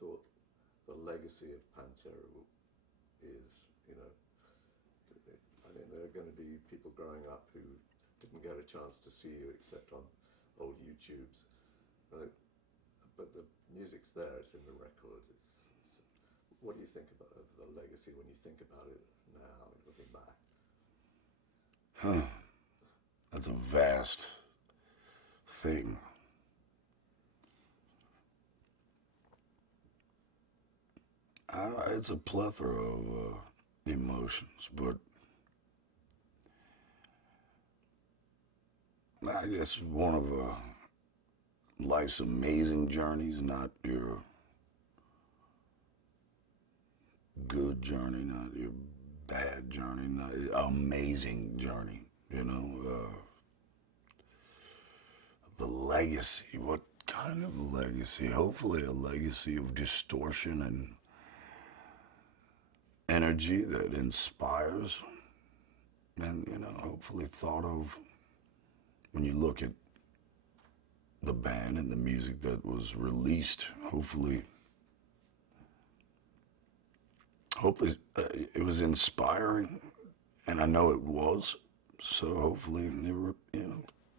thought the legacy of Pantera is, you know, I mean, there are going to be people growing up who didn't get a chance to see you except on old YouTubes. But the music's there, it's in the records. What do you think about the legacy when you think about it now, looking back? That's a vast thing. It's a plethora of emotions, but I guess one of life's amazing journeys, not your good journey, not your bad journey, not amazing journey, you know. The legacy, what kind of legacy? Hopefully a legacy of distortion and energy that inspires and, you know, hopefully thought of when you look at the band and the music that was released. Hopefully it was inspiring, and I know it was, so hopefully it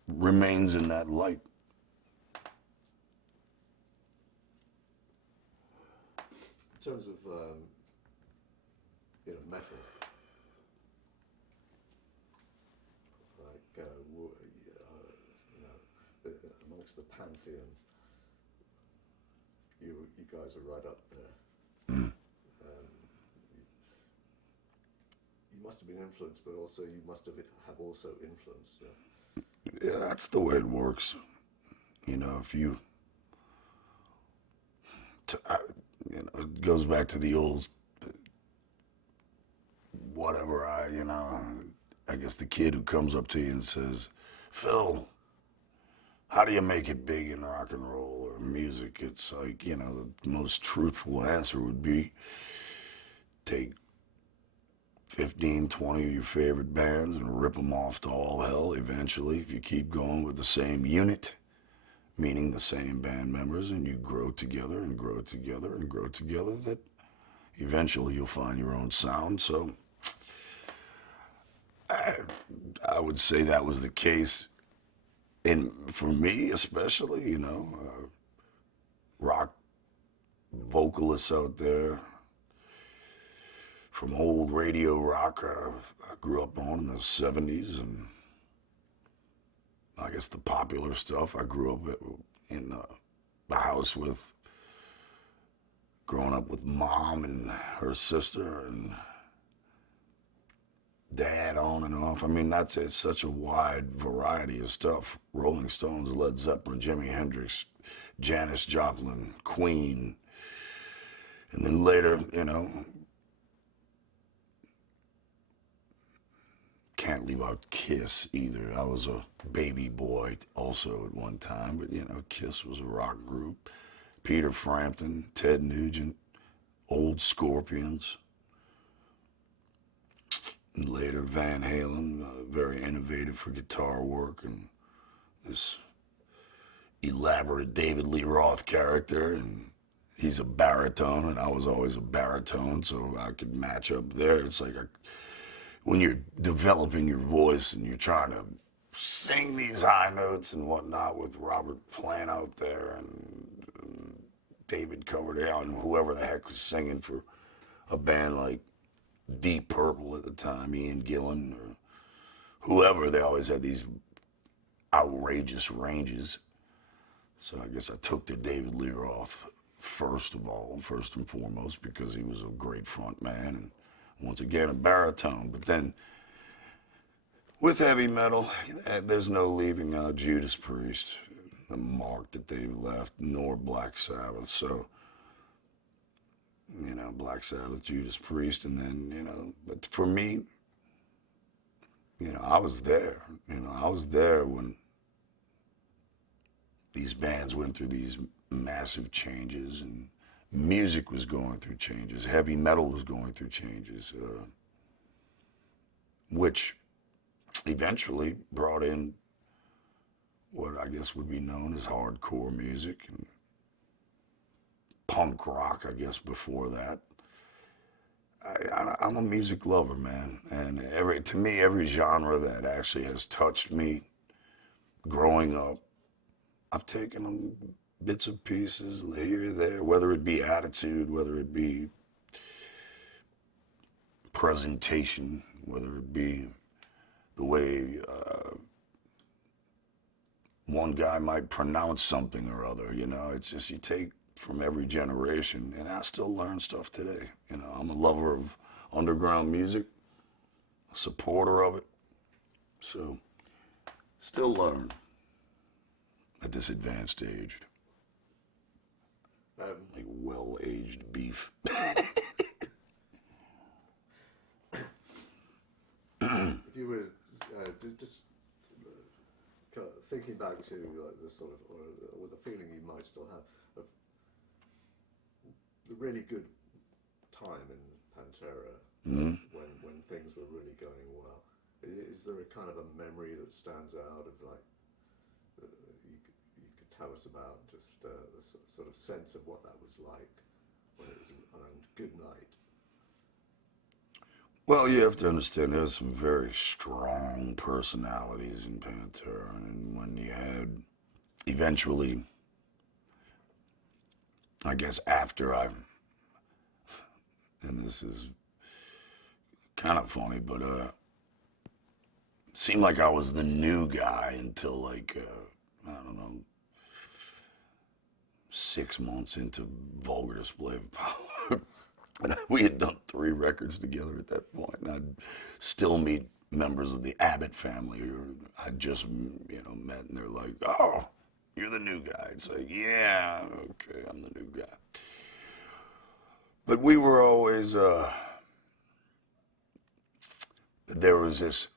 remains in that light. In terms of metal, like amongst the pantheon, you guys are right up there. Mm. You must have been influenced, but also you must have also influenced. Yeah, that's the way it works. You know, if you, it goes back to the old, whatever, I guess the kid who comes up to you and says, Phil, how do you make it big in rock and roll or music? It's like, the most truthful answer would be take 15, 20 of your favorite bands and rip them off to all hell eventually. If you keep going with the same unit, meaning the same band members, and you grow together and grow together and grow together, that eventually you'll find your own sound. So I would say that was the case. And for me especially, rock vocalists out there, from old radio rock I grew up on in the 70s, and I guess the popular stuff I grew up in the house with, growing up with Mom and her sister and Dad on and off. I mean, it's such a wide variety of stuff. Rolling Stones, Led Zeppelin, Jimi Hendrix, Janis Joplin, Queen, and then later, can't leave out Kiss either. I was a baby boy also at one time, but Kiss was a rock group. Peter Frampton, Ted Nugent, old Scorpions. And later Van Halen, very innovative for guitar work, and this elaborate David Lee Roth character, and he's a baritone, and I was always a baritone, so I could match up there. It's like when you're developing your voice and you're trying to sing these high notes and whatnot with Robert Plant out there and David Coverdale and whoever the heck was singing for a band like Deep Purple at the time, Ian Gillan or whoever, they always had these outrageous ranges. So I guess I took to David Lee Roth first and foremost, because he was a great front man and once again a baritone. But then with heavy metal, there's no leaving out Judas Priest, the mark that they've left, nor Black Sabbath. So Black Sabbath, Judas Priest, and then, but for me, I was there. I was there when these bands went through these massive changes, and music was going through changes. Heavy metal was going through changes, which eventually brought in what I guess would be known as hardcore music and punk rock, I guess, before that. I'm a music lover, man. And to me, every genre that actually has touched me growing up, I've taken them bits and pieces here or there, whether it be attitude, whether it be presentation, whether it be the way one guy might pronounce something or other, you know. It's just you take from every generation, and I still learn stuff today. You know, I'm a lover of underground music, a supporter of it, so still learn at this advanced age. Like well-aged beef. If you were just kind of thinking back to the sort of, or the feeling you might still have of the really good time in Pantera, when things were really going well, is there a kind of a memory that stands out of like you could tell us about just the sort of sense of what that was like when it was around good night? Well, you have to understand there's some very strong personalities in Pantera, and when you had eventually, I guess after and this is kind of funny, but seemed like I was the new guy until like, I don't know, 6 months into Vulgar Display of Power. And we had done 3 records together at that point, and I'd still meet members of the Abbott family who I'd just, met, and they're like, "Oh, you're the new guy." It's like, yeah, okay, I'm the new guy. But we were always, there was this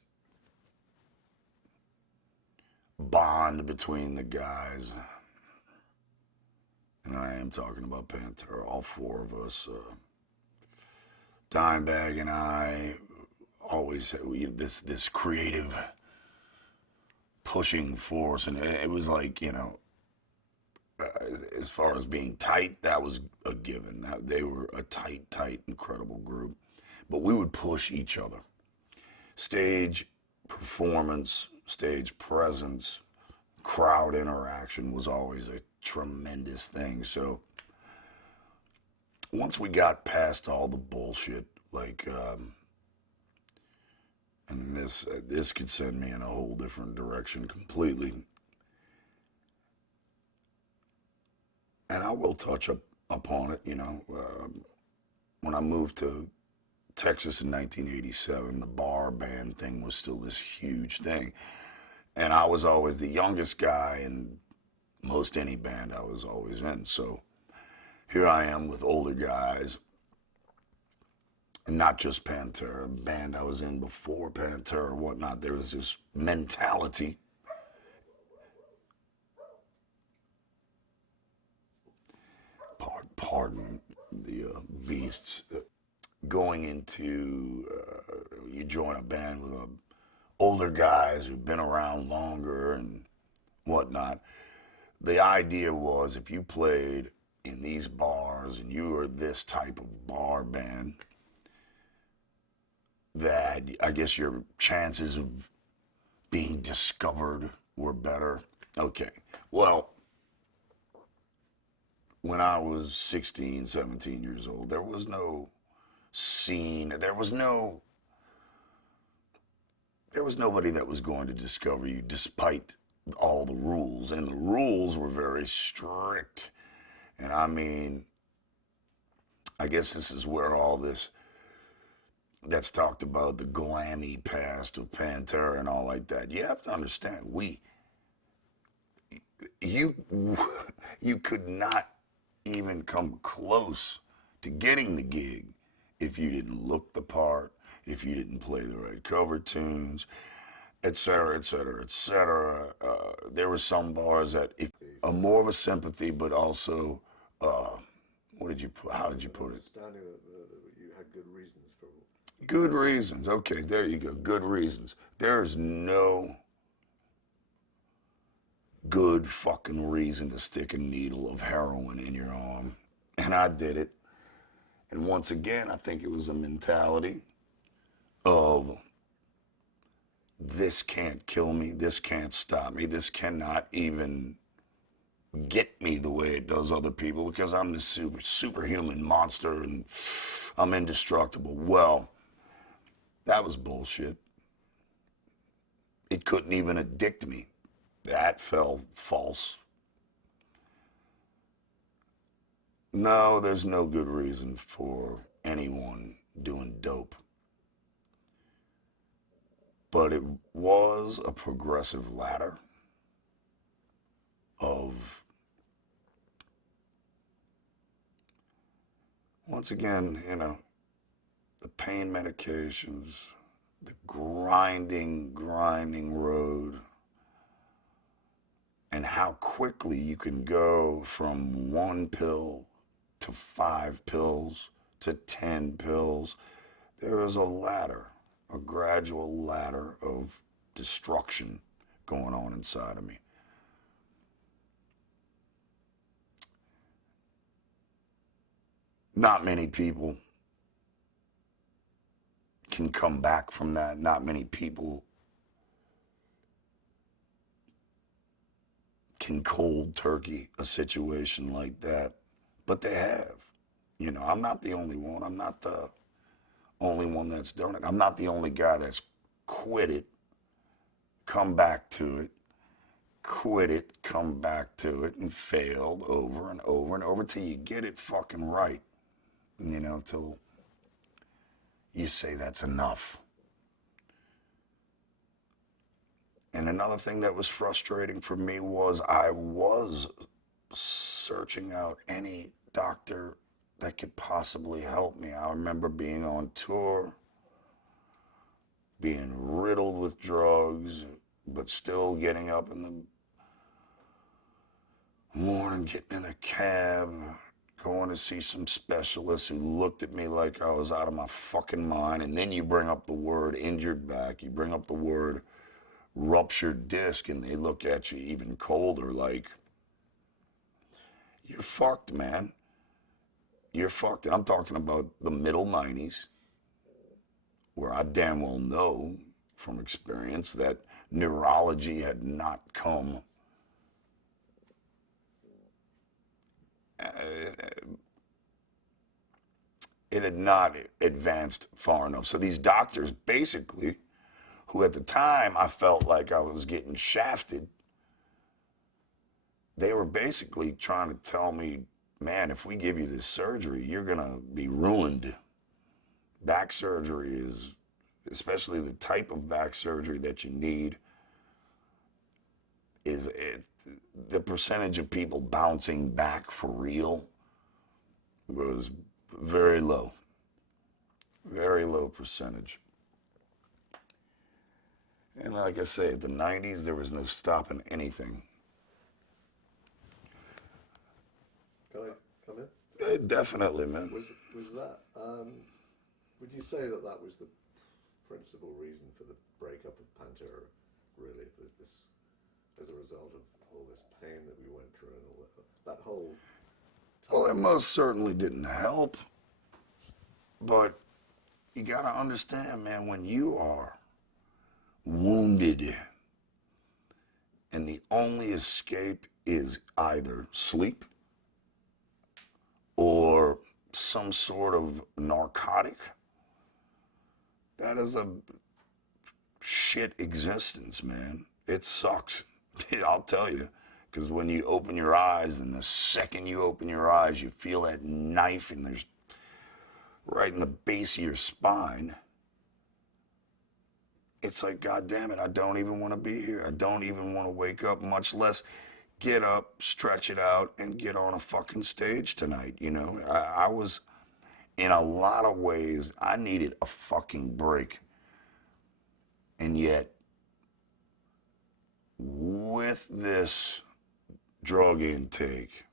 bond between the guys, and I am talking about Pantera, all 4 of us, Dimebag and I always had this creative pushing force, and it was like, as far as being tight, that was a given. They were a tight, incredible group, but we would push each other. Stage performance, stage presence, crowd interaction was always a tremendous thing. So once we got past all the bullshit, like, and this could send me in a whole different direction completely. And I will touch upon it, when I moved to Texas in 1987, the bar band thing was still this huge thing. And I was always the youngest guy in most any band I was always in. So here I am with older guys, and not just Pantera, a band I was in before Pantera or whatnot. There was this mentality. Pardon the beasts. Going into, you join a band with older guys who've been around longer and whatnot. The idea was if you played in these bars and you were this type of bar band, that I guess your chances of being discovered were better. Okay, well, when I was 16, 17 years old, there was no scene, there was nobody that was going to discover you despite all the rules, and the rules were very strict. And I mean, I guess this is where all this that's talked about, the glammy past of Pantera and all like that. You have to understand, you could not even come close to getting the gig if you didn't look the part, if you didn't play the right cover tunes, etc., etc., etc. There were some bars that more of a sympathy, but also, how did you put it? Understanding that you had good reasons for it. Good reasons. Okay, there you go. Good reasons. There's no good fucking reason to stick a needle of heroin in your arm And I did it. And once again, I think it was a mentality of this can't kill me, this can't stop me, this cannot even get me the way it does other people because I'm this superhuman monster and I'm indestructible. Well, that was bullshit. It couldn't even addict me. That fell false. No, there's no good reason for anyone doing dope. But it was a progressive ladder of, once again, you know, the pain medications, the grinding road, and how quickly you can go from 1 pill to 5 pills to 10 pills. There is a ladder, a gradual ladder of destruction going on inside of me. Not many people can come back from that. Not many people can cold turkey a situation like that, but they have. You know, I'm not the only one. I'm not the only one that's done it. I'm not the only guy that's quit it, come back to it, quit it, come back to it, and failed over and over and over till you get it fucking right. You know, till you say that's enough. And another thing that was frustrating for me was I was searching out any doctor that could possibly help me. I remember being on tour, being riddled with drugs, but still getting up in the morning, getting in a cab, going to see some specialists who looked at me like I was out of my fucking mind. And then you bring up the word injured back, you bring up the word ruptured disc, and they look at you even colder like, you're fucked, man. You're fucked. And I'm talking about the middle 90s, where I damn well know from experience that neurology had not come it had not advanced far enough. So these doctors basically, who at the time I felt like I was getting shafted, they were basically trying to tell me, man, if we give you this surgery, you're going to be ruined. Back surgery is, especially the type of back surgery that you need, the percentage of people bouncing back for real was very low. Very low percentage. And like I say, the 90s, there was no stopping anything. Can I come in? Definitely, man. Was that, would you say that that was the principal reason for the breakup of Pantera, really? This, as a result of all this pain that we went through and all that whole time? Well, it most certainly didn't help. But you got to understand, man, when you are wounded and the only escape is either sleep or some sort of narcotic, that is a shit existence, man. It sucks. I'll tell you. Because when you open your eyes, and the second you open your eyes, you feel that knife and there's right in the base of your spine. It's like, God damn it, I don't even want to be here. I don't even want to wake up, much less get up, stretch it out, and get on a fucking stage tonight, you know? I was, in a lot of ways, I needed a fucking break. And yet, with this drug intake,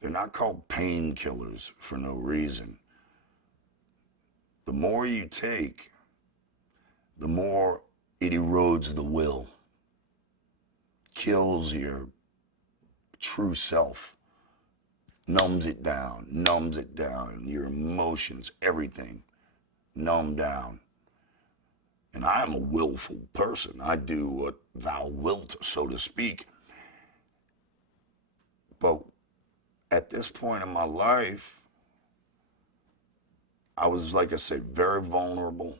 they're not called painkillers for no reason. The more you take, the more it erodes the will, kills your true self. numbs it down, your emotions, everything, numb down. And I am a willful person. I do what thou wilt, so to speak. But at this point in my life, I was, like I said, very vulnerable,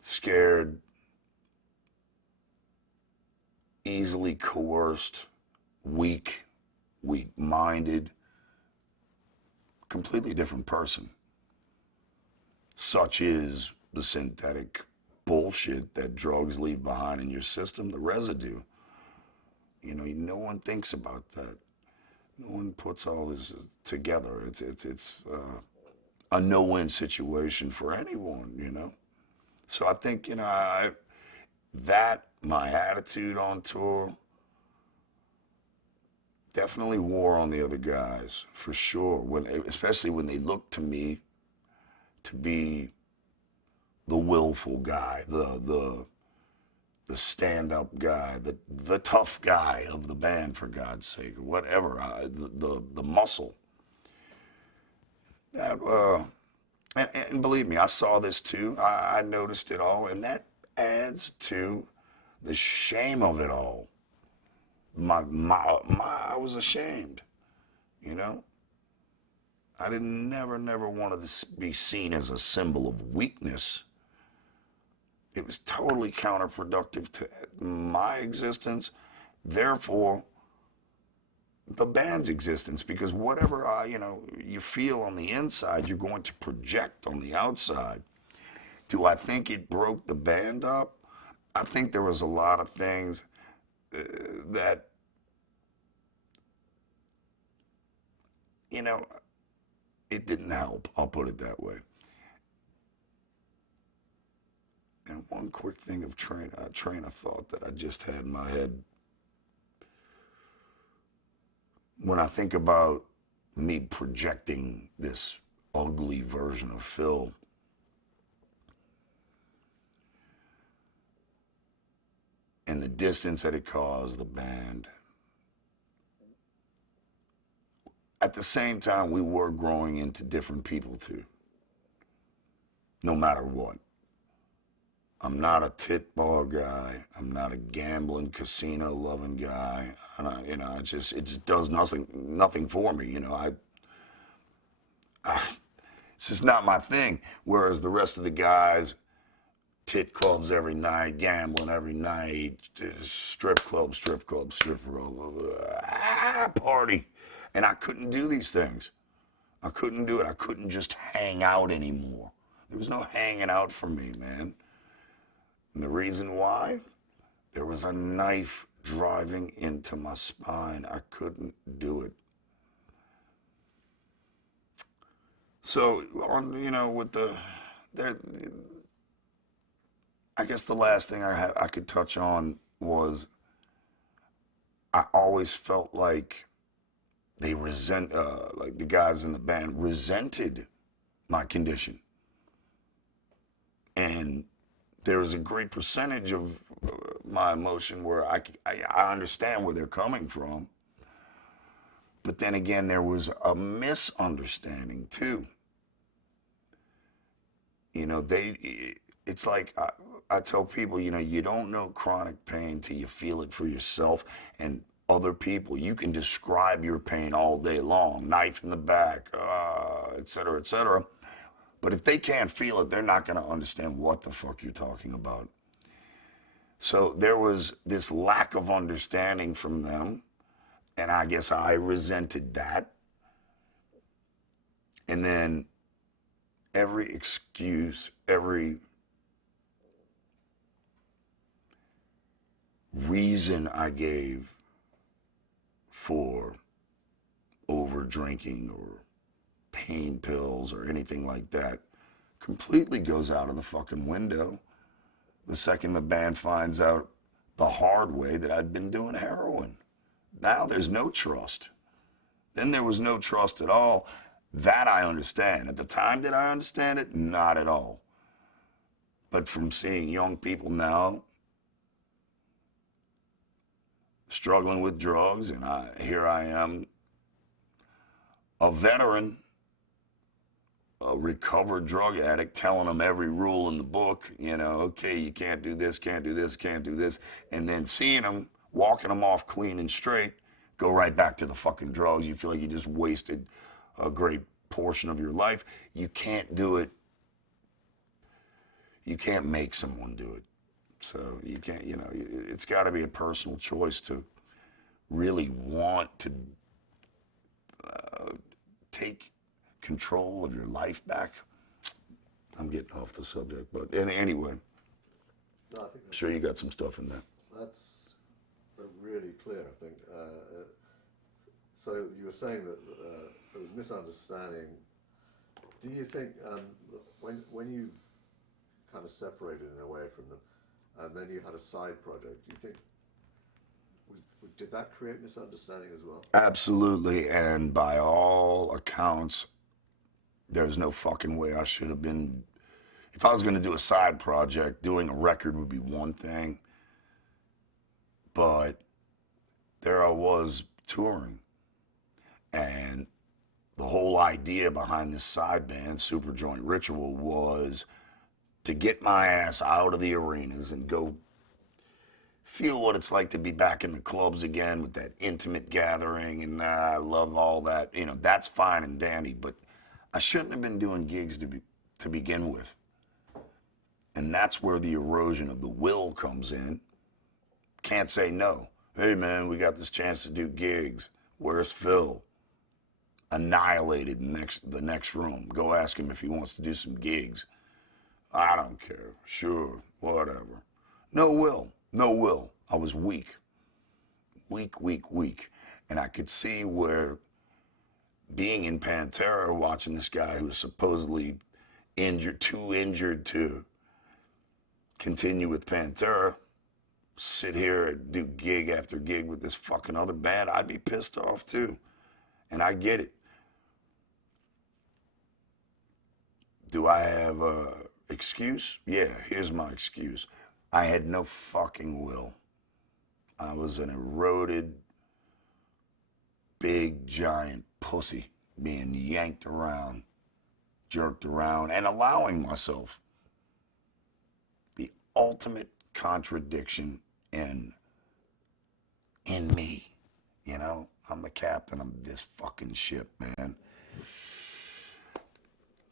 scared, easily coerced, weak-minded, completely different person. Such is the synthetic bullshit that drugs leave behind in your system, the residue. You know, no one thinks about that. No one puts all this together. It's a no-win situation for anyone, you know. So I think, you know, my attitude on tour definitely wore on the other guys, for sure. Especially when they looked to me to be the willful guy, the stand-up guy, the tough guy of the band, for God's sake, or whatever, the muscle. That and believe me, I saw this too. I noticed it all, and that adds to the shame of it all. I was ashamed, you know. I never wanted to be seen as a symbol of weakness. It was totally counterproductive to my existence, therefore the band's existence, because whatever you feel on the inside, you're going to project on the outside. Do I think it broke the band up? I think there was a lot of things that, you know, it didn't help. I'll put it that way. And one quick thing of train of thought that I just had in my head. When I think about me projecting this ugly version of Phil, and the distance that it caused the band, at the same time, we were growing into different people too, no matter what. I'm not a tit bar guy. I'm not a gambling, casino loving guy. And it just does nothing for me. You know, it's just not my thing. Whereas the rest of the guys, tit clubs every night, gambling every night, strip club, party. And I couldn't do these things. I couldn't do it. I couldn't just hang out anymore. There was no hanging out for me, man. And the reason why? There was a knife driving into my spine. I couldn't do it. So, I guess the last thing I could touch on was I always felt like like the guys in the band resented my condition. And there was a great percentage of my emotion where I understand where they're coming from. But then again, there was a misunderstanding too. You know, it's like I tell people, you know, you don't know chronic pain till you feel it for yourself and other people. You can describe your pain all day long, knife in the back, et cetera, et cetera. But if they can't feel it, they're not going to understand what the fuck you're talking about. So there was this lack of understanding from them, and I guess I resented that. And then every excuse, every reason I gave for over drinking or pain pills or anything like that completely goes out of the fucking window the second the band finds out the hard way that I'd been doing heroin. Now there's no trust. Then there was no trust at all. That I understand. At the time, did I understand it? Not at all. But from seeing young people now struggling with drugs, and here I am, a veteran, a recovered drug addict, telling them every rule in the book, you know, okay, you can't do this, can't do this, can't do this, and then seeing them, walking them off clean and straight, go right back to the fucking drugs. You feel like you just wasted a great portion of your life. You can't do it. You can't make someone do it. So you can't, you know, it's got to be a personal choice to really want to take control of your life back. I'm getting off the subject, but anyway, No, I think that's, sure you got some stuff in there. that's really clear, I think. So you were saying that there was misunderstanding. Do you think when you kind of separated in a way from them, and then you had a side project, do you think, did that create misunderstanding as well? Absolutely, and by all accounts, there's no fucking way I should have been. If I was going to do a side project, doing a record would be one thing, but there I was touring, and the whole idea behind this side band, Super Joint Ritual, was to get my ass out of the arenas and go feel what it's like to be back in the clubs again with that intimate gathering. And I love all that. You know, that's fine and dandy, but I shouldn't have been doing gigs to begin with. And that's where the erosion of the will comes in. Can't say no. Hey man, we got this chance to do gigs. Where's Phil? Annihilated in the next room. Go ask him if he wants to do some gigs. I don't care. Sure, whatever. No will. No will. I was weak. Weak. And I could see where being in Pantera, watching this guy who was supposedly too injured to continue with Pantera, sit here and do gig after gig with this fucking other band, I'd be pissed off too. And I get it. Do I have a excuse? Yeah, here's my excuse. I had no fucking will. I was an eroded, big, giant pussy being yanked around, jerked around, and allowing myself the ultimate contradiction in me. You know, I'm the captain of this fucking ship, man.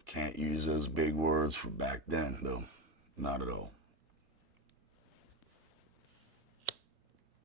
Can't use those big words for back then, though. Not at all.